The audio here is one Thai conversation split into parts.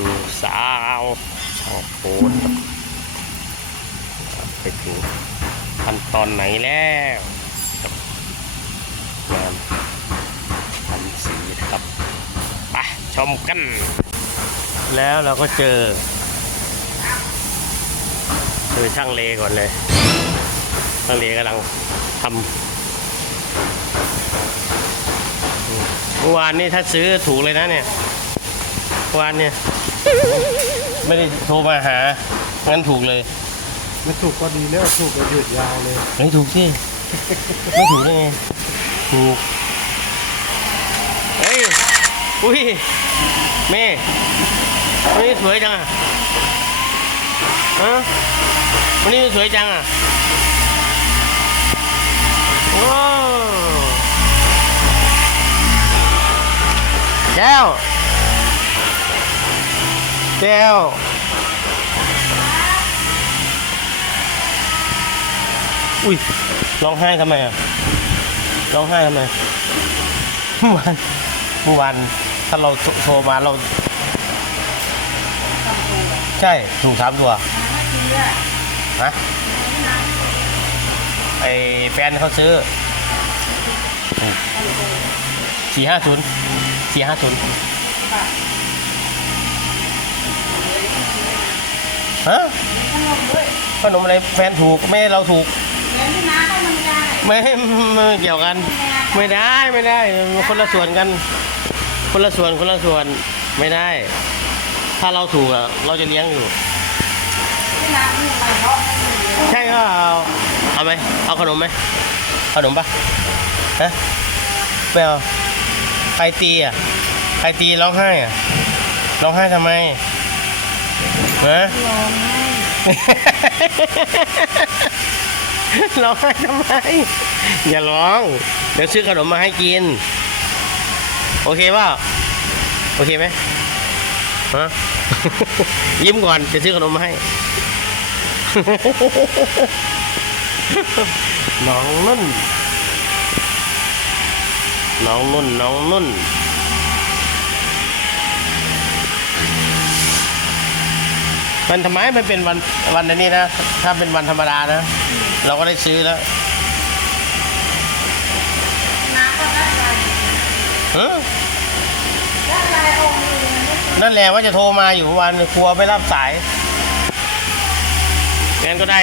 ดูสาวช่างโพสครับไปถึงขั้นตอนไหนแล้วงานทำสีครับไปชมกัน แล้วเราก็เจอเจอช่างเลก่อนเลยช่างเลกำลังทำเมื่อวานนี่ถ้าซื้อถูกเลยนะเนี่ยวานเนี่ย ไม่ได้โทรมาหา งั้นถูกเลย ไม่ถูกก็ดีแล้วถูกก็หยุดยาวเลยไม่ถูกสิ ไม่ถูกได้ไง ถูก เฮ้ย อุ้ยเมย์วันนี้สวยจังอะฮะวันนี้สวยจังอะว้าวแก้ว แก้ว อุ้ยร้องไห้ทำไมอะร้องไห้ทำไมเมื่อวานเมื่อวานถ้าเราโทรโทรมาเราใช่ถูกสามตัวฮะไอแฟนเขาซื้อสี่ห้าศูนย์สี่ห้าศูนย์ ฮะขนมอะไรแฟนถูกแม่เราถูกไม่ไม่เกี่ยวกัน ไม่ได้ไม่ได้ คนละส่วนกัน คนละส่วนคนละส่วนไม่ได้ ถ้าเราถูกอะเราจะเลี้ยงอยู่ใช่ก็เอาเอาไหมเอาขนมไหมขนมปะฮะไม่เอาใครตีอะใครตีร้องไห้อะร้องไห้ทำไม ฮะร้องไห้ทำไม อย่าร้อง เดี๋ยวซื้อขนมมาให้กิน โอเคป่าโอเคไหมฮะ ยิ้มก่อนจะซื้อขนมมาให้ น้องนุ่น น้องนุ่น น้องนุ่น มันทำไมมันเป็นวันวันอันนี้นะ ถ้าเป็นวันธรรมดานะ เราก็ได้ซื้อแล้วเออนั่นแหละว่าจะโทรมาอยู่เมื่อวันกลัวไม่รับสายงั้นก็ได้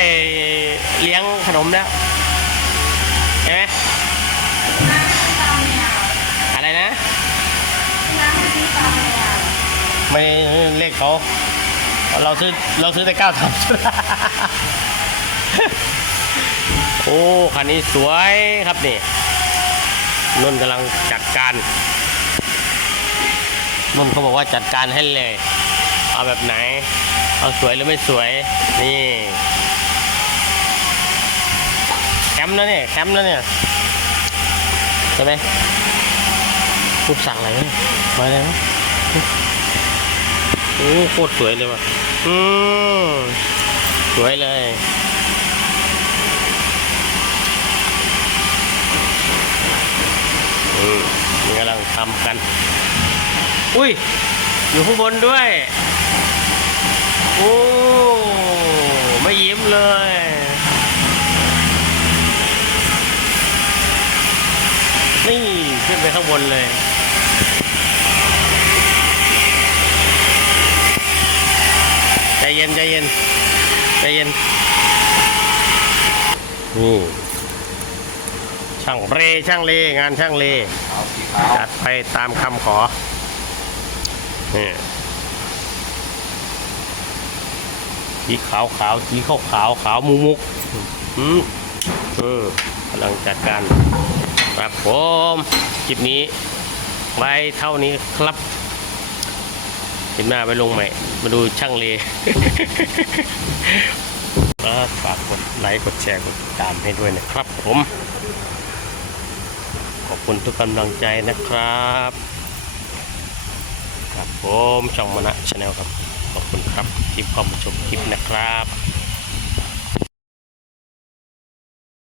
เลี้ยงขนมแล้วเห็นไหมอะไรนะไม่เลขเขา เราซื้อเราซื้อแต่เก้าทับโอ้คันนี้สวยครับนี่นุ่นกำลังจัดการนุ่นเขาบอกว่าจัดการให้เลย เอาแบบไหน เอาสวยหรือไม่สวย นี่แคมป์นะเนี่ยแคมป์นะเนี่ยใช่ไหมรูปสั่งอะไรเนี่ยมาเลยนะ โอ้โคตรสวยเลยว่ะ อืมสวยเลย อืมกำลังทำกัน อุ้ย อยู่ข้างบนด้วย โอ้ ไม่ยิ้มเลยนี่ขึ้นไปข้างบนเลย ใจ เย็นใจเย็นใจเย็นนี่ช่างเรช่างเลงานช่างเลจัดไปตามคำขอนี่สีขาวขาวสีขาวขาวขาวมุกมุกอืมเออกำลังจัดการครับผมคลิปนี้ไว้เท่านี้ครับ เห็นหน้าไปลงใหม่ มาดูช่างเลก็ฝากกดไลค์กดแชร์กดติดตามให้ด้วยนะครับ ผม ขอบคุณทุกกำลังใจนะครับ ครับผมช่องมณะชาแนลครับ ขอบคุณครับที่เข้ามาชมคลิปนะครับ